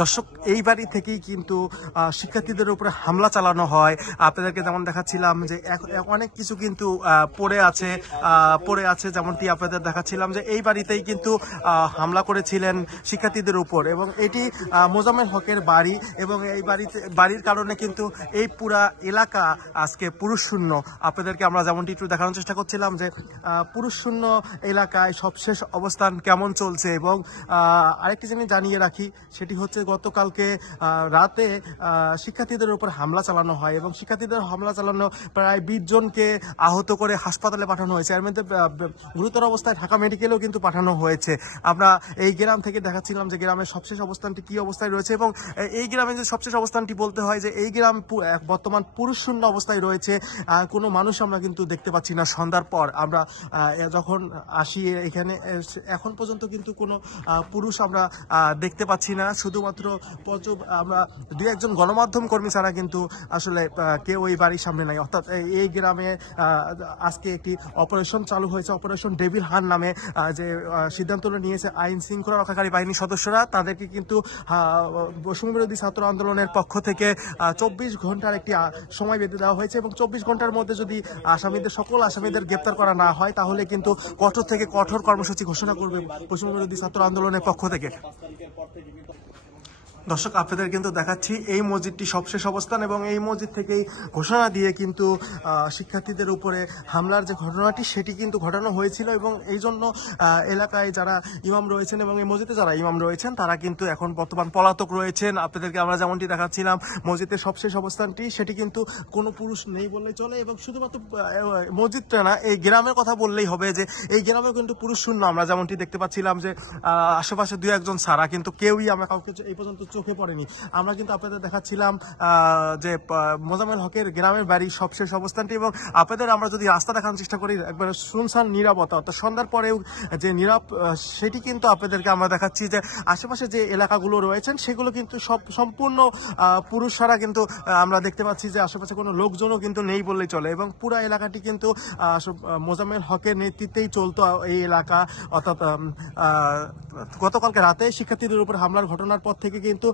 দর্শক, এই বাড়ি থেকেই কিন্তু শিক্ষার্থীদের উপরে হামলা চালানো হয়। আপনাদেরকে যেমন দেখাচ্ছিলাম যে অনেক কিছু কিন্তু পড়ে আছে যেমনটি আপনাদের দেখাচ্ছিলাম যে এই বাড়িতেই কিন্তু হামলা করেছিলেন শিক্ষার্থীদের উপর, এবং এটি মোজাম্মেল হকের বাড়ি, এবং এই বাড়ির কারণে কিন্তু এই পুরা এলাকা আজকে পুরুষ শূন্য। আপনাদেরকে আমরা যেমনটি একটু দেখানোর চেষ্টা করছিলাম যে পুরুষ শূন্য এলাকায় সবশেষ অবস্থান কেমন চলছে। এবং আরেকটি জিনিস জানিয়ে রাখি, সেটি হচ্ছে গতকালকে রাতে শিক্ষার্থীদের উপর হামলা চালানো হয়, এবং শিক্ষার্থীদের হামলা চালানো প্রায় 20 জনকে আহত করে হাসপাতালে পাঠানো হয়েছে। এর মধ্যে গুরুতর অবস্থায় ঢাকা মেডিকেলেও কিন্তু পাঠানো হয়েছে। আমরা এই গ্রাম থেকে দেখাচ্ছিলাম যে গ্রামের সবশেষ অবস্থানটি কি অবস্থায় রয়েছে, এবং এই গ্রামের যে সবশেষ অবস্থানটি বলতে হয় যে এই গ্রাম বর্তমান পুরুষ শূন্য অবস্থায় রয়েছে। কোনো মানুষ আমরা কিন্তু দেখতে পাচ্ছি না। সন্ধ্যার পর আমরা যখন আসি এখানে, এখন পর্যন্ত কিন্তু কোনো পুরুষ আমরা দেখতে পাচ্ছি না। শুধুমাত্র আমরা দু একজন গণমাধ্যম কর্মী ছাড়া কিন্তু আসলে কেউ ওই বাড়ির সামনে নাই। অর্থাৎ এই গ্রামে আজকে একটি অপারেশন চালু হয়েছে, অপারেশন ডেভিল হান নামে, যে সিদ্ধান্ত নিয়েছে আইন শৃঙ্খলা রক্ষাকারী বাহিনীর সদস্যরা। তাদেরকে কিন্তু বৈষম্য বিরোধী ছাত্র আন্দোলনের পক্ষ থেকে 24 ঘন্টার একটি সময় বেঁধে দেওয়া হয়েছে, এবং 24 ঘন্টার মধ্যে যদি সকল আসামিদের গ্রেপ্তার করা না হয় তাহলে কিন্তু কঠোর থেকে কঠোর কর্মসূচি ঘোষণা করবে বৈষম্য বিরোধী ছাত্র আন্দোলনের পক্ষ থেকে। দর্শক, আপনাদের কিন্তু দেখাচ্ছি এই মসজিদটি সবশেষ অবস্থান, এবং এই মসজিদ থেকেই ঘোষণা দিয়ে কিন্তু শিক্ষার্থীদের উপরে হামলার যে ঘটনাটি সেটি কিন্তু ঘটানো হয়েছিল, এবং এই জন্য এলাকায় যারা ইমাম রয়েছেন এবং এই মসজিদে যারা ইমাম রয়েছেন তারা কিন্তু এখন বর্তমান পলাতক রয়েছেন। আপনাদেরকে আমরা যেমনটি দেখাচ্ছিলাম মসজিদের সবশেষ অবস্থানটি, সেটি কিন্তু কোনো পুরুষ নেই বললেই চলে। এবং শুধুমাত্র মসজিদটা না, এই গ্রামের কথা বললেই হবে যে এই গ্রামেও কিন্তু পুরুষ শূন্য। আমরা যেমনটি দেখতে পাচ্ছিলাম যে আশেপাশে 2-1 জন ছাড়া কিন্তু কেউই আমরা কাউকে এই পর্যন্ত চোখে পড়েনি। আমরা কিন্তু আপনাদের দেখাচ্ছিলাম যে মোজাম্মেল হকের গ্রামের বাড়ির সবশেষ অবস্থানটি, এবং আপনাদের আমরা যদি রাস্তা দেখানোর চেষ্টা করি একবার শুনশান নীরবতা, অর্থাৎ সন্ধ্যার পরেও যে নীরব, সেটি কিন্তু আপনাদেরকে আমরা দেখাচ্ছি যে আশেপাশে যে এলাকাগুলো রয়েছেন সেগুলো কিন্তু সম্পূর্ণ পুরুষ ছাড়া কিন্তু আমরা দেখতে পাচ্ছি যে আশেপাশে কোনো লোকজনও কিন্তু নেই বললেই চলে, এবং পুরো এলাকাটি কিন্তু মোজাম্মেল হকের নেতৃত্বেই চলতো এই এলাকা। অর্থাৎ গতকালকে রাতে শিক্ষার্থীদের উপর হামলার ঘটনার পর থেকে কিন্তু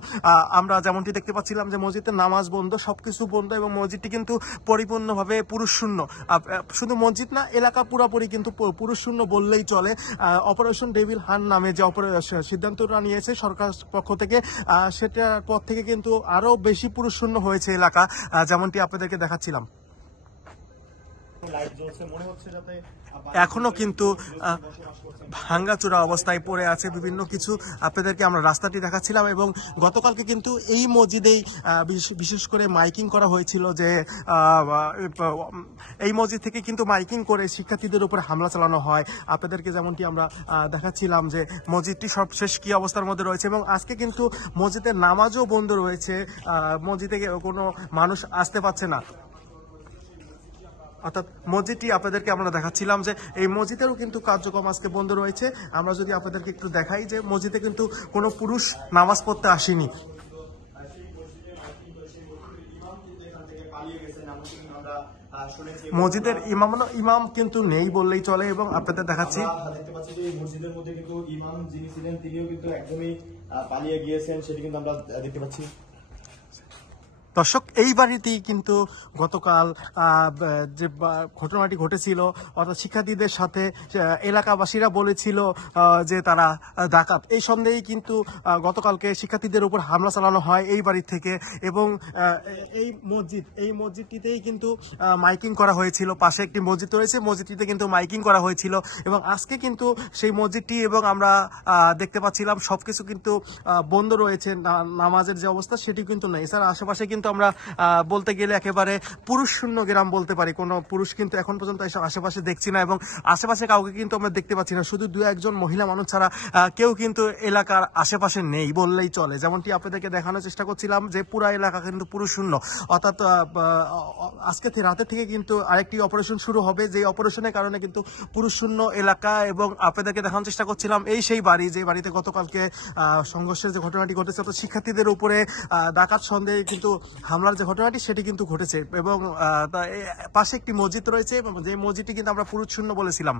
আমরা যেমনটি দেখতে পাচ্ছিলাম যে মসজিদের নামাজ বন্ধ, সবকিছু বন্ধ, এবং মসজিদটি কিন্তু পরিপূর্ণভাবে পুরুষ শূন্য। শুধু মসজিদ না, এলাকা পুরোপুরি কিন্তু পুরুষ শূন্য বললেই চলে। অপারেশন ডেভিল হান নামে যে সিদ্ধান্তটা নিয়েছে সরকার পক্ষ থেকে, সেটার পর থেকে কিন্তু আরো বেশি পুরুষ শূন্য হয়েছে এলাকা, যেমনটি আপনাদেরকে দেখাচ্ছিলাম। এখনো কিন্তু ভাঙ্গাচোরা অবস্থায় পড়ে আছে বিভিন্ন কিছু। আপনাদেরকে আমরা রাস্তাটি দেখাচ্ছিলাম, এবং গতকালকে কিন্তু এই মসজিদেই বিশেষ করে মাইকিং করা হয়েছিল যে এই মসজিদ থেকে কিন্তু মাইকিং করে শিক্ষার্থীদের উপর হামলা চালানো হয়। আপনাদেরকে যেমনটি আমরা দেখাচ্ছিলাম যে মসজিদটি সবশেষ কি অবস্থার মধ্যে রয়েছে, এবং আজকে কিন্তু মসজিদের নামাজও বন্ধ রয়েছে, মসজিদে কোনো মানুষ আসতে পারছে না। অর্থাৎ মসজিদটি আপনাদেরকে আমরা দেখাচ্ছিলাম যে এই মসজিদেরও কিন্তু কার্যক্রম আজকে বন্ধ রয়েছে। আমরা যদি আপনাদেরকে একটু দেখাই যে মসজিদে কিন্তু কোনো পুরুষ নামাজ পড়তে আসেনি। মসজিদের ইমাম কিন্তু নেই বললেই চলে, এবং আপনাদের দেখাচ্ছি দেখতে পাচ্ছি যে মসজিদের মধ্যে কিন্তু ইমাম যিনি ছিলেন তিনিও কিন্তু একদমই পালিয়ে গিয়েছেন, সেটি কিন্তু আমরা দেখতে পাচ্ছি। দর্শক, এই বাড়িতেই কিন্তু গতকাল যে ঘটনাটি ঘটেছিল, অর্থাৎ শিক্ষার্থীদের সাথে এলাকাবাসীরা বলেছিল যে তারা ডাকাত। এই সন্দেহেই কিন্তু গতকালকে শিক্ষার্থীদের উপর হামলা চালানো হয় এই বাড়ি থেকে, এবং এই মসজিদটিতেই কিন্তু মাইকিং করা হয়েছিল। পাশে একটি মসজিদ রয়েছে, মসজিদটিতে কিন্তু মাইকিং করা হয়েছিল, এবং আজকে কিন্তু সেই মসজিদটি এবং আমরা দেখতে পাচ্ছিলাম সবকিছু কিন্তু বন্ধ রয়েছে। নামাজের যে অবস্থা সেটি কিন্তু নেই। এছাড়া আশেপাশে কিন্তু আমরা বলতে গেলে একেবারে পুরুষ শূন্য গ্রাম বলতে পারি। কোনো পুরুষ কিন্তু এখন পর্যন্ত আশেপাশে দেখছি না, এবং আশেপাশে কাউকে কিন্তু আমরা দেখতে পাচ্ছি না। শুধু 2-1 জন মহিলা মানুষ ছাড়া কেউ কিন্তু এলাকার আশেপাশে নেই বললেই চলে। যেমনটি আপনাদেরকে দেখানোর চেষ্টা করছিলাম যে পুরা এলাকা কিন্তু পুরুষ শূন্য। অর্থাৎ আজকে রাতে থেকে কিন্তু আরেকটি অপারেশন শুরু হবে, যে অপারেশনের কারণে কিন্তু পুরুষ শূন্য এলাকা। এবং আপনাদেরকে দেখানোর চেষ্টা করছিলাম এই সেই বাড়ি, যে বাড়িতে গতকালকে সংঘর্ষের যে ঘটনাটি ঘটেছে, তো শিক্ষার্থীদের উপরে ডাকাত সন্দেহে কিন্তু হামলার যে ঘটনাটি সেটি কিন্তু ঘটেছে, এবং পাশে একটি মসজিদ রয়েছে, এবং যে মসজিদটি কিন্তু আমরা পুরুষ শূন্য বলেছিলাম।